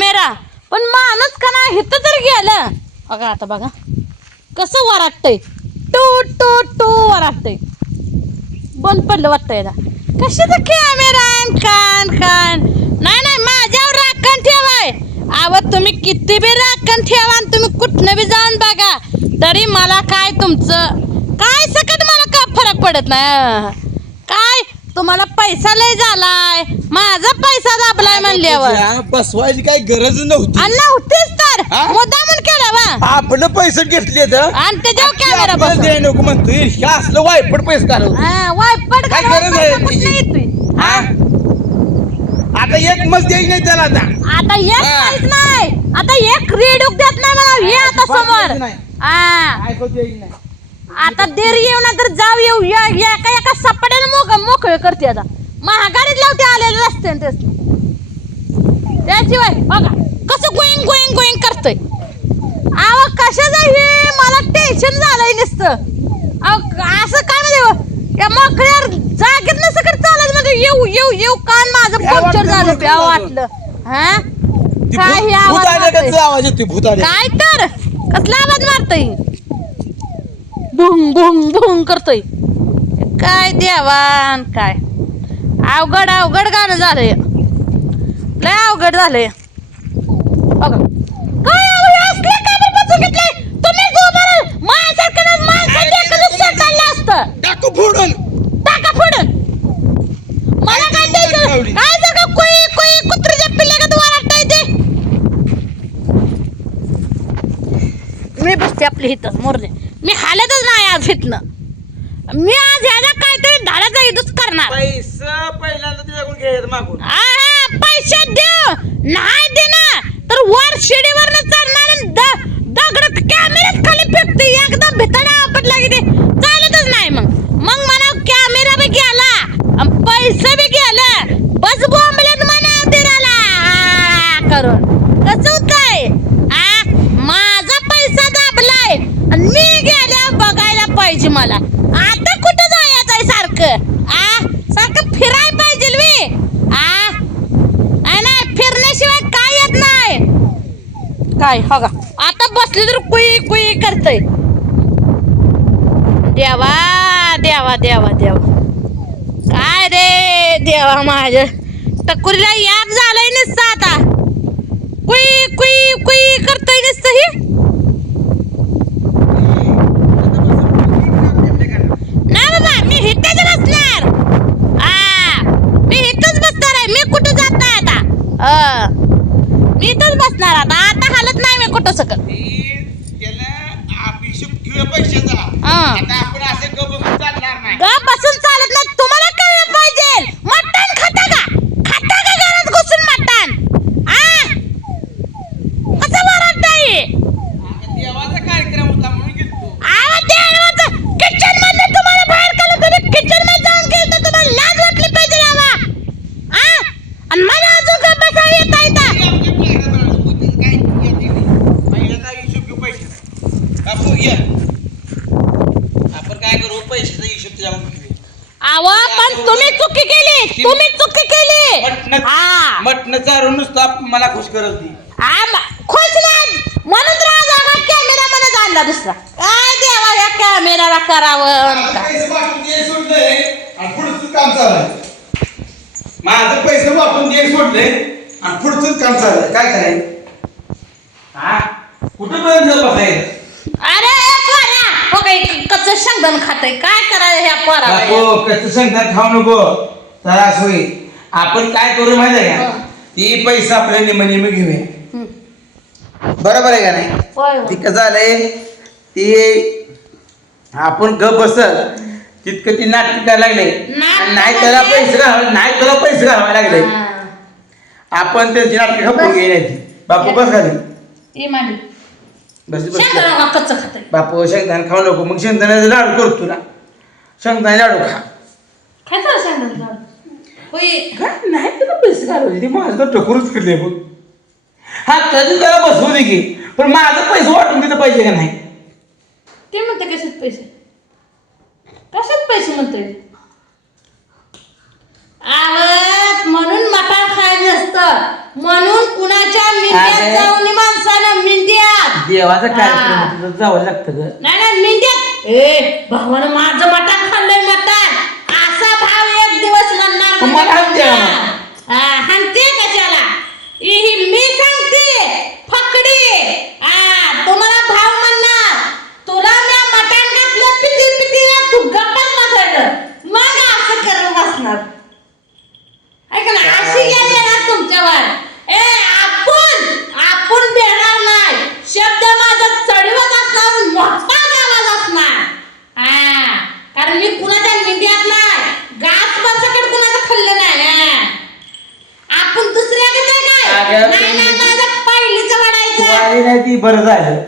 Camera पण माणूस का नाही हिथं तर गेलं. बघा आता बघा. कसं वराटतंय टू टू टू वराटतंय बंद पडलं वाटतं याला. कशाचा कॅमेरा आहे? कान कान. नाही नाही माझ्यावर राखण ठेवाय. आव तुम्ही किती बी राखण ठेवा आणि तुम्ही कुठनं बी जाऊन बघा. तरी मला काय तुमचं? काय सकट मला का फरक पडत नाही? काय? तुम्हाला पैसा लय झालाय. माझा पैसा दाबलाय म्हणल्यावर. बसवायची काही गरज नव्हती. आणि नव्हतीच तर. हा? मुद्दा म्हणून केला वा आपण पैसे घेतले तर? आणि त्याच्यावर कॅमेरा बसव दे नको म्हणतोय. हे असलं वायपट पैसे हा, वायपट काय गरज आहे? हा? आता एक द्यायची नाही त्याला आता. आता एक हा. काहीच नाही. आता एक रेडूक देत नाही मला हे आता समोर. नाही. हा. ऐकू द्यायची नाही? आता देर येऊ ना तर जाऊ येऊ. या या- एका एका सपाट्याने मोक मोकळे करते आता. महागाडीत लावते आलेले तेच त्याशिवाय बघा कसं गोईंग गोईंग गोईंग करतोय. अहो कशाचं हे? मला टेन्शन झालंय नुसतं. अहो असं काय म्हणजे या मोकळ्यावर जागेत न सकट चालत म्हणजे येऊ येऊ येऊ कान माझं पंक्चर झालं? त्या वाटलं. हा? ती काय हे आवाज मारतोय? काय तर? कसला आवाज मारतोय? भुंग भुंग भुंग करतोय. काय देवान काय? अवघड अवघड गाणं झालंय. लय अवघड झालंय? मी बसते आपली इथं मोरले. मी हालतच नाही आज इथनं. मी आज ह्याला काहीतरी धाडाचा इथंच करणार? पैसा पहिल्यांदा तुझ्याकडून घ्यायचं मागून. आहा, पैसे देऊ. नाही देणार तर वर शिडीवर चढणार आणि द- दगड कॅमेऱ्यात खाली फेकते एकदम भितडा आपटला की ते चालतच नाही मग मग म्हणा कॅमेरा बी गेला आणि पैसे बी गेले बस बोंबलेत म्हणा दिराला आ, करून कसं होतंय आ माझा पैसा दाबलाय आणि मी गेल्या बघायला पाहिजे मला आता कुठं जायचं आहे सारखं आ सारखं फिरायला पाहिजे मी आ नाही, नाही फिरण्याशिवाय काय येत नाही काय हो का? आता बसले तर कुई कुई करतय. देवा देवा देवा देवा. काय रे देवा माझ्या टकुरीला याद झालंय नसता आता. कुई कुई कुई पैशाचा आवा पण तुम्ही चुकी केली तुम्ही चुकी केली. हा. मटण चारून नुसतं आप- मला खुश करत ती हा म- खुश नाही. म्हणून आगात कॅमेरा मला आणला दुसरा. काय देवा या कॅमेराला करावं. का? पैसे वाटून दे सोडले आणि पुढचं काम चाललंय. माझं पैसे वाटून दे सोडले आणि पुढचं काम चाललंय. काय करायचं? हा? कुठं पर्यंत बसायचं अरे हो काही कच्चं शेंगदाण खातय काय करायचं ह्या पोराला बापू कसं सांगतात खाऊ नको तर असं होईल आपण काय करू माहिती आहे का हं. ती पैसा आपल्या निम निम घेऊया. बरोबर आहे का नाही होय होय. ती कसं झालंय ती आपण ग बसल तितकं ती नाटक करायला लागले नाटकं नाही त्याला म्हणजे? पैसे घालावे नाही त्याला पैसे घालावे लागले हा. आपण त्याची नाटक खपून बस. घ्यायची बापू बस ये मांडी. बस बस. शेंगदाणा का कच्चं खातय. बापू शेंगदाणे खाऊ नको. मग शेंगदाण्याचे लाडू करतो तुला. शेंगदाणे लाडू खा. खायचं शेंगदाणा लाडू. होय. काय? नाही त्याला पैसे घालवले ते. माझं तर टकोरच करले बघ. हा कधी त्याला बसवू दे की. पण माझं पैसे वाटून दिलं पाहिजे का नाही? ते म्हणते कशात पैसे? कशात पैसे म्हणतोय? आवत म्हणून मटण खायचं नसतं म्हणून कुणाच्या. जाऊन देवाचा. कार्यक्रम तुझं जावं लागतं ग. नाही नाही मिंड्यात ए भावानं माझं मटण खाल्लंय मटण. असा भाव एक दिवस म्हणणार मग मला हाणते का? हानते कशाला? ही मी सांगते फकडी हा तुम्हाला भाव म्हणणार तुला मी मटण घातलं पिती पिती तू गप्पच बसायचं मग असं करत बसणार ऐका ना अशी याद येणार तुमच्यावर ए आपण आपण देणार नाही शब्द माझा चढवत असणार मोठा आवाज असणार हा कारण मी कुणाच्या निंद्यात नाही गास बसकड कुणाचं खाल्लं नाही हा. आपण दुसऱ्या कसं काय अगं, नाही नाही पण- माझं पहिलीचं तू वाढायचं आली नाही ती बरं झालं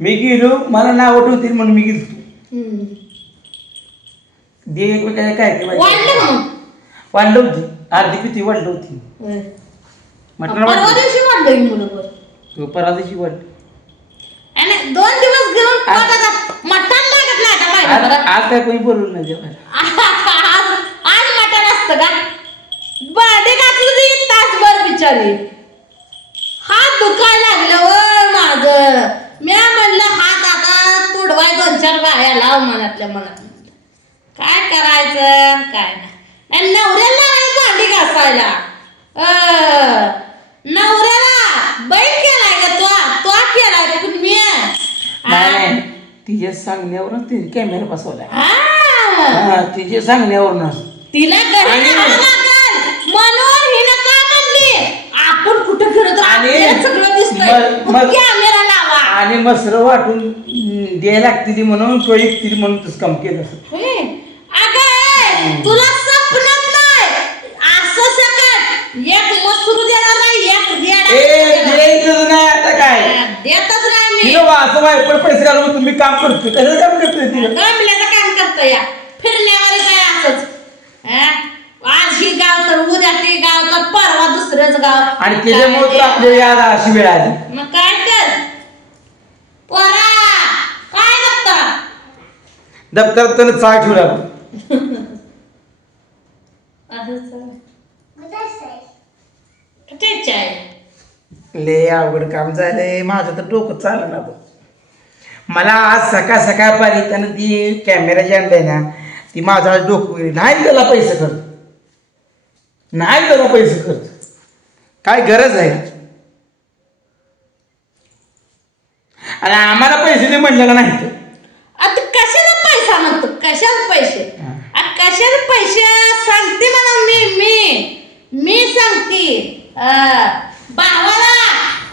मी गेलो मला नाव ठेवतील म्हणून मी गेलो. दे एकमेकाच्या काय काय वाढलं. का मग? वाढलं होती. अर्धी पिती वाढलं होती. होय. मटण परवा वाढलं. दिवशी वाढलं की मुलं तू वाढली. आणि दोन दिवस घेऊन पोटाचा मटण लागत नाही का आज बायला आज काय कोणी बोलवलं नाही जेवायला. आज आज मटण असतं का? बर्थडे घातलं ती तासभर बिचारी. हात दुखायला लागलं व माझं मी म्हणलं हात आता चार बाया लाव मनातल्या मनात. काय करायचं काय नाही. नवऱ्याला भांडी घासायला. अं, नवऱ्याला बैल केलाय का तो? तो केलाय पण मी तिच्या सांगण्यावरून तिने कॅमेरा बसवलाय. तिच्या सांगण्यावरून तिला म्हणून हिनं का म्हणली? आपण कुठं फिरत? सगळं दिसतंय मग- मग- कॅमेरा लावा आणि मसर वाटून द्यायला लागते म्हणून तो एक तिने म्हणून तसं काम केलं. अगं ए, तुला स्वप्नात नाही. असं सकट एक मसरू देणार नाही एक रेडा ए देणार. द्यायचंच नाही आता काय. देतच नाही मी. तिला असं वायपर पैसे घालून तुम्ही काम करतो कसं काम करतोय तिला? गमल्याचं काम करतो या. फिरण्यावर काय असंच. हा? आज ही गाव तर उद्या ते गाव तर परवा दुसरंच गाव. आणि त्याच्यामुळे तर आपल्याला याद अशी वेळ आली. मग काय? पोरा काय बघता दप्तरात त्यानं चाळ ठेवला. तेच आहे लय अवघड काम झालंय. माझं तर डोकं चाललं ना मला आज सकाळ सकाळ पाहिजे त्यानं ती कॅमेरा जी आणलाय ना ती माझं आज डोकं गेली नाही त्याला पैसे खर्च. नाही त्याला पैसे खर्च. काय गरज आहे? आणि आम्हाला पैसे दे म्हणलेलं नाही तर. आता कशाला पैसा म्हणतो? कशाला पैसे. आ, कशाला पैसे? सांगते म्हणा मी मी. मी सांगते. अं, भावाला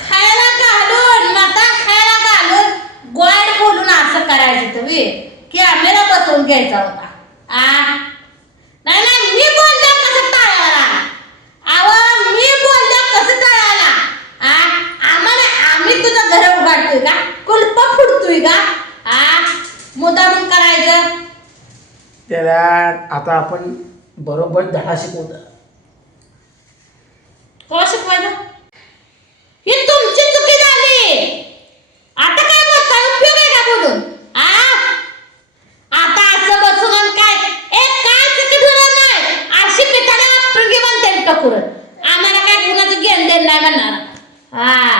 खायला घालून मटण खायला घालून गोड बोलून असं करायचं तुम्ही कॅमेरा बसवून घ्यायचा होता. आ? नाही नाही मी बोलल्या कसं टाळायला? अव मी बोलल्या कसं टाळायला? आ? आम्हाला आम्ही तुझं घर उघडतोय का? कुलप फुडतोय का? आ मुद्दामून करायचं. त्याला आता आपण बरोबर धडा शिकवतो. हो शिकवायचं? ही तुमची चुकी झाली. आता काय बोलता उपयोग आहे का बोलून? आ? आता असं बसून काय? ए काय नाही? अशी आपण आम्हाला काय कुणाचं घेण देण नाही म्हणणार. हा